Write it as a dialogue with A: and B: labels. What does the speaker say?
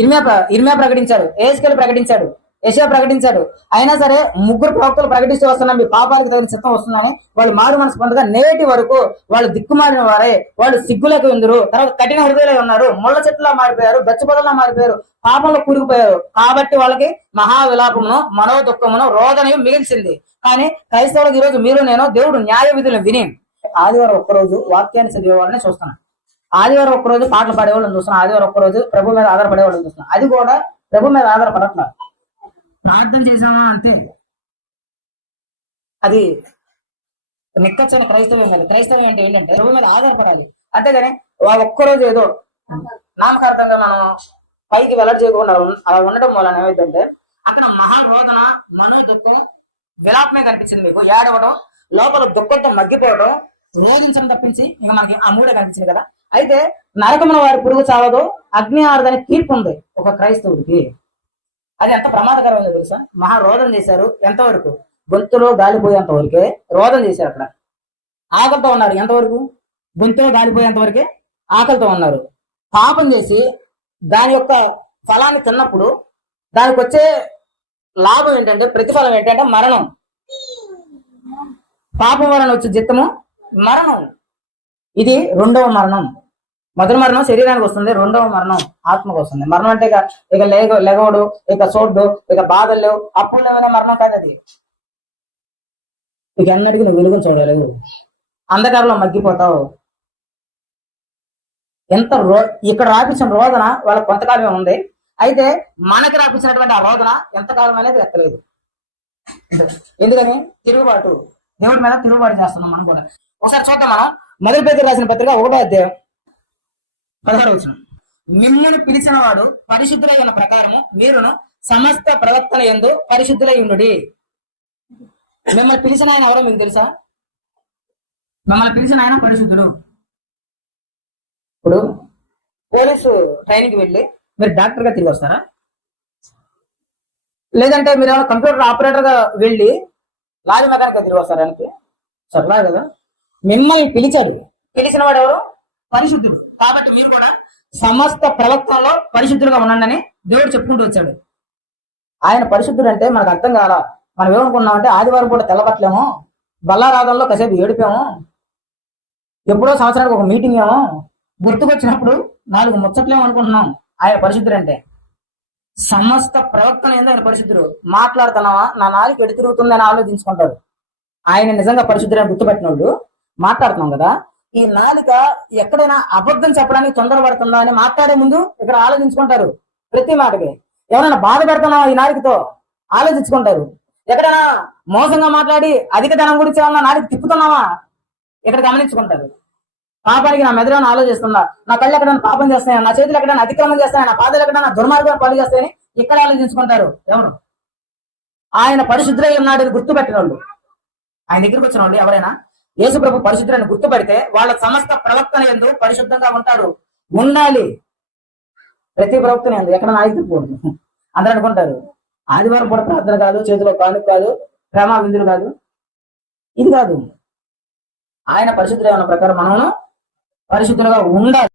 A: ఇర్మియా ఇర్మియా ప్రకటించాడు ఏస్కెల్ ప్రకటించాడు యశా ప్రకటించాడు. అయినా సరే ముగ్గురు ప్రవక్తలు ప్రకటిస్తూ వస్తున్నాం మీ పాపాలకు తగిన చిత్తం వస్తున్నాను. వాళ్ళు మారు మనసు పండుగ నేటి వరకు వాళ్ళు దిక్కుమారిన వారే వాళ్ళు సిగ్గులకు ఉందరు తర్వాత కఠిన హృదయలై ఉన్నారు. ముళ్ళ చెట్టులా మారిపోయారు బెచ్చబొదలా మారిపోయారు పాపంలో కూరుకుపోయారు. కాబట్టి వాళ్ళకి మహా విలాపమును మనో దుఃఖమును రోదనయు మిగిల్చింది. కానీ క్రైస్తవులకు ఈరోజు మీరు నేను దేవుడు న్యాయ విధులను విని ఆదివారం ఒక్కరోజు వాక్యాన్ని చదివే వాళ్ళని చూస్తున్నాను. ఆదివారం ఒక్కరోజు పాటలు పాడే వాళ్ళని చూస్తున్నాం. ఆదివారం ఒక్కరోజు ప్రభు మీద ఆధారపడే వాళ్ళని చూస్తున్నాం. అది కూడా ప్రభు మీద ఆధారపడట్లేదు. ప్రార్థన చేసామా అంతే? అది నిక్కచ్చని క్రైస్తవం కాదు. క్రైస్తవం అంటే ఏంటంటే ప్రభు మీద ఆధారపడాలి. అంతేగాని ఆ ఒక్కరోజు ఏదో నామకార్థంగా మనం పైకి వెల్లడి చేయకుండా అలా ఉండడం వలన ఏమైందంటే అక్కడ మహారోదన మనో దుఃఖం విలాపమే కనిపించింది మీకు. ఏడవడం లోపల దుఃఖంతో మగ్గిపోవడం రోధించడం తప్పించి ఇంకా మనకి ఆ మూడే కనిపించింది కదా. అయితే నరకమున వారి పురుగు చావదు అగ్ని ఆరదని తీర్పు ఉంది ఒక క్రైస్తవుడికి. అది ఎంత ప్రమాదకరమైందో తెలుసా? మహా రోదం చేశారు ఎంతవరకు? గొంతులో గాలిపోయేంత వరకే రోదం చేశారు అక్కడ. ఆకలితో ఉన్నారు ఎంతవరకు? గొంతులో గాలిపోయేంత వరకే ఆకలితో ఉన్నారు. పాపం చేసి దాని యొక్క ఫలాన్ని తిన్నప్పుడు దానికి వచ్చే లాభం ఏంటంటే ప్రతిఫలం ఏంటంటే మరణం. పాపం వలన వచ్చే జిత్తము మరణం. ఇది రెండవ మరణం. మొదటి మరణం శరీరానికి వస్తుంది రెండవ మరణం ఆత్మకు వస్తుంది. మరణం అంటే ఇక ఇక లేగ లెగవడు ఇక చూడ్డు ఇక బాధలు లేవు. అప్పుడు ఏమైనా మరణం కాదు అది. ఇక అన్నిటికీ నువ్వు వెలుగుని చూడలేవు అంధకారంలో మగ్గిపోతావు. ఎంత రో ఇక్కడ రాపించిన రోదన వాళ్ళకి కొంతకాలమే ఉంది. అయితే మనకి రాపించినటువంటి ఆ రోదన ఎంతకాలం అనేది ఎక్కలేదు ఎందుకని? తిరుగుబాటు. దేవుడి మీద తిరుగుబాటు చేస్తున్నాం మనం కూడా. ఒకసారి చూద్దాం మనం. మొదటి పేరు రాసిన పత్రిక ఒకటో అధ్యాయం. పదహారు వచ్చిన మిమ్మల్ని పిలిచిన వాడు పరిశుద్ధులై ఉన్న ప్రకారము మీరును సమస్త ప్రవర్తన ఎందు పరిశుద్ధులై ఉండు మిమ్మల్ని పిలిచిన ఆయన ఎవరో మీకు తెలుసా? మిమ్మల్ని పిలిచిన ఆయన పరిశుద్ధుడు. ఇప్పుడు పోలీసు ట్రైనింగ్కి వెళ్ళి మీరు డాక్టర్గా తిరిగి వస్తారా? లేదంటే మీరు ఏమైనా కంప్యూటర్ ఆపరేటర్గా వెళ్ళి లారీ మెకానిక్గా తిరిగి వస్తారా ఆయనకి? సరదా కదా. మిమ్మల్ని పిలిచాడు. పిలిచిన వాడు ఎవరు? పరిశుద్ధుడు. కాబట్టి మీరు కూడా సమస్త ప్రవక్తలో పరిశుద్ధులుగా ఉండండి దేవుడు చెప్పుకుంటూ వచ్చాడు. ఆయన పరిశుద్ధుడు అంటే మనకు అర్థం కాల. మనం ఏమనుకున్నామంటే ఆదివారం కూడా తెల్లబట్టలేము బల్లారాధంలో కాసేపు ఏడిపాము ఎప్పుడో సంవత్సరానికి ఒక మీటింగ్ ఏమో గుర్తుకొచ్చినప్పుడు నాలుగు ముచ్చట్లేము అనుకుంటున్నాం. ఆయన పరిశుద్ధుడు అంటే సమస్త ప్రవక్తలు ఏందో ఆయన పరిశుద్ధుడు. మాట్లాడుతున్నావా? నా నాలుగు ఎడు తిరుగుతుందని ఆలోచించుకుంటాడు. ఆయన నిజంగా పరిశుద్ధుడని గుర్తుపెట్టినోళ్ళు మాట్లాడుతున్నాం కదా? ఈ నాలుక ఎక్కడైనా అబద్ధం చెప్పడానికి తొందరపడుతుందా అని మాట్లాడే ముందు ఇక్కడ ఆలోచించుకుంటారు ప్రతి మాటకి. ఎవరైనా బాధపడుతున్నావా ఈ నాలుకతో? ఆలోచించుకుంటారు. ఎక్కడైనా మోసంగా మాట్లాడి అధిక ధనం గురించి ఏమన్నా నాలుగు తిప్పుతున్నావా? ఇక్కడ గమనించుకుంటారు. పాపానికి నా మెదడును ఆలోచిస్తుందా? నా కళ్ళు ఎక్కడైనా పాపం చేస్తాయా నా చేతులు ఎక్కడైనా అతిక్రమం చేస్తాయా నా పాదాలు ఎక్కడైనా దుర్మార్గం పాలు చేస్తాయని ఇక్కడ ఆలోచించుకుంటారు. ఎవరు? ఆయన పరిశుద్ధులై ఉన్నాడని గుర్తుపెట్టిన వాళ్ళు ఆయన దగ్గరికి వచ్చిన వాళ్ళు ఎవరైనా యేసుప్రభు పరిశుద్ధులను గుర్తుపడితే వాళ్ళ సమస్త ప్రవక్తన ఎందు పరిశుద్ధంగా ఉంటాడు. ఉండాలి. ప్రతి ప్రవక్తన ఎందు. ఎక్కడ నాయకుడు పోదు. అందరూ అనుకుంటారు ఆదివారం పూట ప్రార్థన కాదు చేతిలో కానుక కాదు ప్రేమ విందులు కాదు. ఇది కాదు. ఆయన పరిశుద్ధులు ఏమైనా ప్రకారం మనము పరిశుద్ధులుగా ఉండాలి.